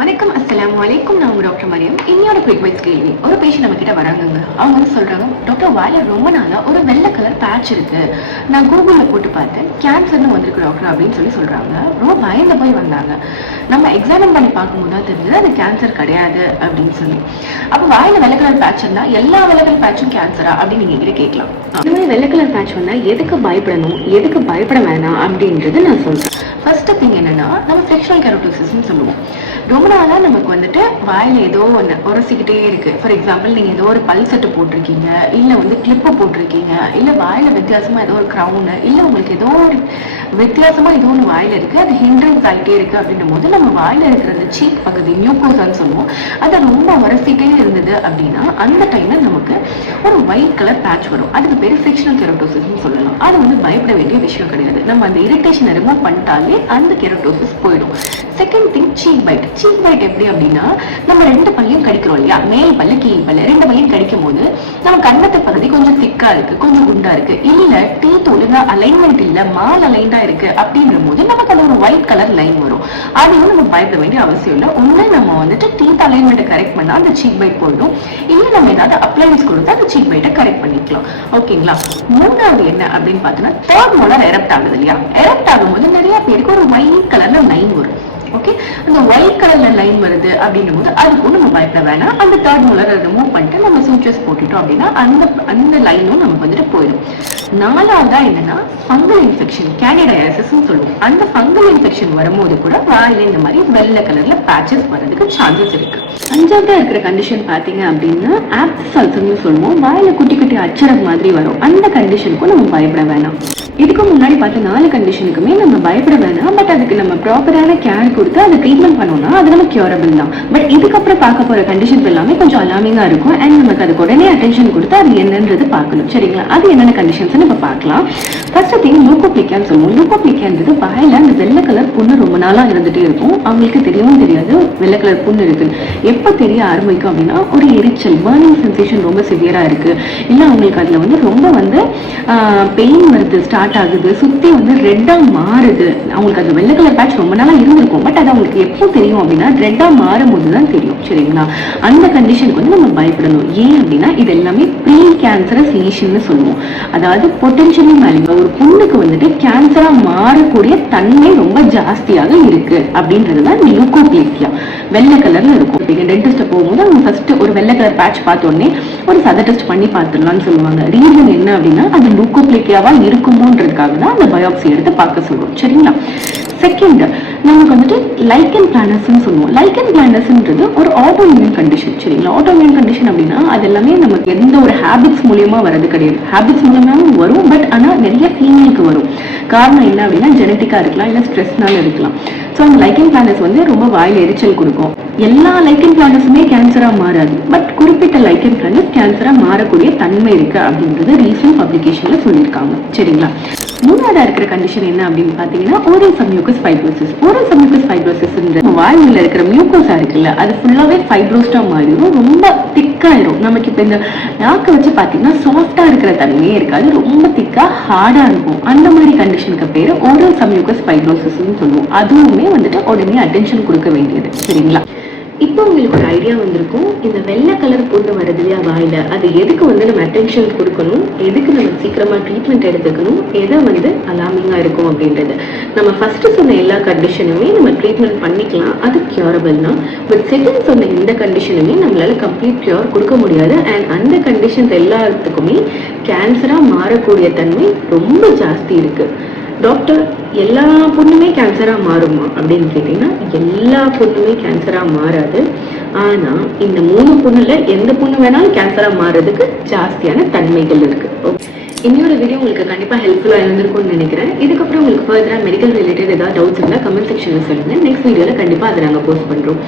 வணக்கம், அஸ்ஸலாமு அலைக்கும். நான் உங்க டாக்டர் மரியம். இன்னையோட குயிக் வைஸ் கேள்வி. ஒரு பேஷண்ட் நம்ம கிட்ட வராங்கங்க. அவங்க வந்து சொல்றாங்க, டாக்டர் வாயில ரொம்ப நாளா ஒரு வெள்ளை கலர் பேட்ச் இருக்கு. நான் கூகுள்ல போட்டு பார்த்தேன், கேன்சர்னு வந்திருக்கு டாக்டர் அப்படின்னு சொல்றாங்க. ரொம்ப பயந்து போய் வந்தாங்க. நம்ம எக்ஸாமின் பண்ணி பார்க்கும்போது தான் தெரிஞ்சது அது கேன்சர் கிடையாது அப்படின்னு சொல்லி. அப்ப வாயில வெள்ளை கலர் பேட்ச் இருந்தா எல்லா வெள்ளை கலர் பேட்சும் கேன்சரா அப்படின்னு நீங்க என்கிட்ட கேட்கலாம். இந்த மாதிரி வெள்ளை கலர் பேட்ச் வந்தா எதுக்கு பயப்படணும், எதுக்கு பயப்பட வேணாம் அப்படின்றது நான் சொல்றேன். ஃபர்ஸ்ட் திங் என்னன்னா, நம்ம ஃப்ரெக்ஷனல் கெரோட்டோசிஸ்ன்னு சொல்லுவோம். ரொம்ப நாளா நமக்கு வந்துட்டு வாயில ஏதோ ஒன்று உரசிக்கிட்டே இருக்கு. ஃபார் எக்ஸாம்பிள், நீங்க ஏதோ ஒரு பல் செட்டு போட்டிருக்கீங்க, இல்ல வந்து கிளிப்பு போட்டிருக்கீங்க, இல்ல வாயில வித்தியாசமா ஏதோ ஒரு கிரவுனு, இல்ல உங்களுக்கு ஏதோ ஒரு வித்தியாசமா ஏதோ ஒன்று வாயில இருக்கு, அது ஹிண்ட்ரன்ஸ் ஆகிட்டே இருக்கு அப்படின்னும் போது நம்ம வாயில இருக்கிற அந்த சீக் பகுதி மியூக்கோசான்னு சொல்லுவோம், அது ரொம்ப உரசிட்டே இருந்தது அப்படின்னா அந்த டைம்ல நமக்கு ஒரு ஒயிட் கலர் பேட்ச் வரும். அதுக்கு பேர் ஃப்ரிக்ஷனல் கெரோட்டோசிஸ்ன்னு சொல்லலாம். அது வந்து பயப்பட வேண்டிய விஷயம் கிடையாது. நம்ம அந்த இரிட்டேஷனை ரிமூவ் பண்ணிட்டாலே அந்த கெரோட்டோசிஸ் போயிடும். Second thing, cheek bite. Cheek bite எப்படி அப்படின்னா, நம்ம ரெண்டு பல்லையும் கடிக்கிறோம் இல்லையா, மேல் பல்லு கீழ் பல்லு ரெண்டு பல்லையும் கடிக்கும் போது நம்ம கன்னத்து பகுதி கொஞ்சம் திக்கா இருக்கு, கொஞ்சம் குண்டா இருக்கு, இல்ல டீத் ஒழுங்கா அலைன்மெண்ட் இல்ல, மால் அலைன்டா இருக்கு அப்படின்ற போது நமக்கு அது ஒரு ஒயிட் கலர் லைன் வரும். அதையும் நம்ம பயப்பட வேண்டிய அவசியம் இல்லை. ஒண்ணு நம்ம வந்துட்டு டீத் அலைன்மெண்ட்டை கரெக்ட் பண்ணா அந்த சீக் பைட் போயிடும், இல்ல நம்ம ஏதாவது அப்ளைன்ஸ் கொடுத்து அந்த சீக் பைட்டை கரெக்ட் பண்ணிக்கலாம். ஓகேங்களா? மூணாவது என்ன அப்படின்னு பார்த்தோம்னா, தேர்ட் மோலார் எரப்ட் ஆகுது இல்லையா, எரப்ட் ஆகும்போது நிறைய பேருக்கு ஒரு ஒயிட் கலர்ல லைன் வரும். ஓகே, அந்த ஒயிட் கலர்ல லைன் வருது அப்படின்னும் போது அதுக்கும் நம்ம பயப்பட வேணாம். அந்த தேர்ட் மோலர் ரிமூவ் பண்ணிட்டு நம்ம சூச்சர்ஸ் போட்டுட்டோம் அப்படின்னா அந்த லைனும் நமக்கு வந்துட்டு போயிடும். நாலாவதா என்னன்னா, ஃபங்கல் இன்ஃபெக்ஷன், கேண்டிடையாசிஸ் சொல்லுவோம். அந்த ஃபங்கல் இன்ஃபெக்ஷன் வரும்போது கூட வாயில இந்த மாதிரி வெள்ளை கலர்ல பேச்சஸ் வர்றதுக்கு சான்சஸ் இருக்கு. அஞ்சாவதா இருக்கிற கண்டிஷன் பாத்தீங்க அப்படின்னா, ஆப்சிஸ் அல்சர்னு சொல்லுவோம். வாயில குட்டி குட்டி அச்சரம் மாதிரி வரும். அந்த கண்டிஷனுக்கும் நம்ம பயப்பட வேணாம். இதுக்கு முன்னாடி பார்த்த 4 கண்டிஷனுக்குமே நம்ம பயப்பட வேணாம். பட் அதுக்கு நம்ம ப்ராப்பரான கேர் கொடுத்து அதை ட்ரீட்மெண்ட் பண்ணோம்னா அது நம்ம கியூரபிள் தான். பட் இதுக்கப்புறம் பார்க்க போற கண்டிஷன்ஸ் எல்லாமே கொஞ்சம் அலாமிங்கா இருக்கும். அண்ட் நமக்கு அதுக்கு உடனே அட்டென்ஷன் கொடுத்து அது என்னன்றது பார்க்கணும். சரிங்களா? அது என்னென்ன கண்டிஷன்ஸ் நம்ம பார்க்கலாம். ஃபர்ஸ்ட் திங், லூக்கோப்ளிக்கான்னு சொல்லுவோம். லூக்கோப்ளிக்கான்றது வாயில அந்த வெள்ளை கலர் புண்ணு ரொம்ப நாளா இருந்துட்டே இருக்கும். அவங்களுக்கு தெரியவும் தெரியாது வெள்ளை கலர் புண்ணு இருக்கு. எப்போ தெரிய ஆரம்பிக்கும் அப்படின்னா, ஒரு எரிச்சல், பர்னிங் சென்சேஷன் ரொம்ப சிவியரா இருக்கு, இல்ல அவங்களுக்கு அதுல வந்து ரொம்ப வந்து பெயின் வருது, ஸ்டார்ட் ஆகுது, சுத்தி வந்து ரெட்டா மாறுது. அவங்களுக்கு அது வெள்ளை கலர் பேட்ச் ரொம்ப நாளா இருந்திருக்கும். பட் அது அவங்களுக்கு எப்போ தெரியும் அப்படின்னா, ரெட்டா மாறும் போதுதான் தெரியும். சரிங்களா? அந்த கண்டிஷனுக்கு வந்து நம்ம பயப்படணும். ஏன் அப்படின்னா, இது எல்லாமே ப்ரீ கேன்சரஸ் லீஷன்னு சொல்லுவோம். அதாவது பொட்டன்ஷியலி மேலிங், ஒரு புண்ணுக்கு வந்துட்டு கேன்சரா மாறக்கூடிய தன்மை ரொம்ப ஜாஸ்தியாக இருக்கு அப்படின்றதுதான் லியூகோப்ளேசியா. வெள்ளை கலர்ல இருக்கும். நீங்க டென்டிஸ்ட் போகும்போது அவங்க ஃபர்ஸ்ட் ஒரு வெள்ளை கலர் பேட்ச் பார்த்த உடனே ஒரு சத டெஸ்ட் பண்ணி பார்த்துடலாம்னு சொல்லுவாங்க. ரீசன் என்ன அப்படின்னா, அது லூக்கோப்ளேசியாவா இருக்குமோன்றதுக்காக தான் அந்த பயாப்சி எடுத்து பார்க்க சொல்லுவோம். சரிங்களா? செகண்ட், நமக்கு வந்துட்டு லைக்கன் பிளானஸ்ன்னு சொல்லுவோம். லைக்கன் பிளானஸ்ன்றது ஒரு ஆட்டோஇம்யூன் கண்டிஷன். சரிங்களா? ஆட்டோஇம்யூன் கண்டிஷன் அப்படின்னா அது எல்லாமே நமக்கு எந்த ஒரு ஹேபிட்ஸ் மூலியமா வர்றது கிடையாது. ஹேபிட்ஸ் மூலமாவும் வரும், பட் ஆனா நிறைய ஃபீமேலுக்கு வரும். காரணம் என்ன அப்படின்னா, ஜெனட்டிக்கா இருக்கலாம், இல்ல ஸ்ட்ரெஸ்னால இருக்கலாம். ஸோ அந்த லைக்கன் பிளானஸ் வந்து ரொம்ப வாயில எரிச்சல் கொடுக்கும். எல்லா லைக்கன் பிளானஸுமே கேன்சரா மாறாது, பட் குறிப்பிட்ட லைக்கன் பிளானஸ் கேன்சரா மாறக்கூடிய தன்மை இருக்கு அப்படின்றது ரீசன்ட் பப்ளிகேஷன்ல சொல்லியிருக்காங்க. சரிங்களா? மூணாவதா இருக்கிற கண்டிஷன் என்ன அப்படின்னு பாத்தீங்கன்னா, oral submucous fibrosis. Oral submucous ஃபைப்ரோசிஸ்ன்ற வாயில இருக்கிற மியூக்கோஸா இருக்குல்ல, அது ஃபுல்லாவே ஃபைப்ரோஸ்டா மாறிடும், ரொம்ப திக்காயிரும். நமக்கு இப்ப இந்த நாக்கு வச்சு பாத்தீங்கன்னா சாஃப்டா இருக்கிற தன்மையே இருக்காது, ரொம்ப திக்கா ஹார்டா இருக்கும். அந்த மாதிரி கண்டிஷனுக்கு பேரு ஓரல் சப்மியூக்கஸ் ஃபைப்ரோசிஸ்ன்னு சொல்லுவோம். அதுவுமே வந்துட்டு உடனே அட்டென்ஷன் கொடுக்க வேண்டியது. சரிங்களா? இப்போ உங்களுக்கு ஒரு ஐடியா வந்திருக்கும், இந்த வெள்ளை கலர் புண்ணு வருது இல்லையா வாயில, அது எதுக்கு வந்து நம்ம அட்டென்ஷன் கொடுக்கணும், எதுக்கு நம்ம சீக்கிரமா ட்ரீட்மெண்ட் எடுத்துக்கணும், எதை வந்து அலாமிங்கா இருக்கும் அப்படின்றது. நம்ம ஃபர்ஸ்ட் சொன்ன எல்லா கண்டிஷனுமே நம்ம ட்ரீட்மெண்ட் பண்ணிக்கலாம், அது கியூரபிள் தான். பட் செகண்ட் சொன்ன இந்த கண்டிஷனுமே நம்மளால கம்ப்ளீட் கியூர் கொடுக்க முடியாது. அண்ட் அந்த கண்டிஷன்ஸ் எல்லாத்துக்குமே கேன்சரா மாறக்கூடிய தன்மை ரொம்ப ஜாஸ்தி இருக்கு. டாக்டர், எல்லா பொண்ணுமே கேன்சரா மாறுமா அப்படின்னு கேட்டீங்கன்னா, எல்லா பொண்ணுமே கேன்சரா மாறாது. ஆனா இந்த 3 பொண்ணுல எந்த பொண்ணு வேணாலும் கேன்சரா மாறதுக்கு ஜாஸ்தியான தன்மைகள் இருக்கு. இன்னொரு வீடியோ உங்களுக்கு கண்டிப்பா ஹெல்ப்ஃபுல்லா இருந்திருக்கும்னு நினைக்கிறேன். இதுக்கப்புறம் உங்களுக்கு ஃபர்தரா மெடிக்கல் ரிலேட்டட் ஏதாவது டவுட்ஸ் இருந்தா கமெண்ட் செக்ஷன்ல சொல்லுங்க. நெக்ஸ்ட் வீடியோல கண்டிப்பா அதை நாங்க போஸ்ட் பண்றோம்.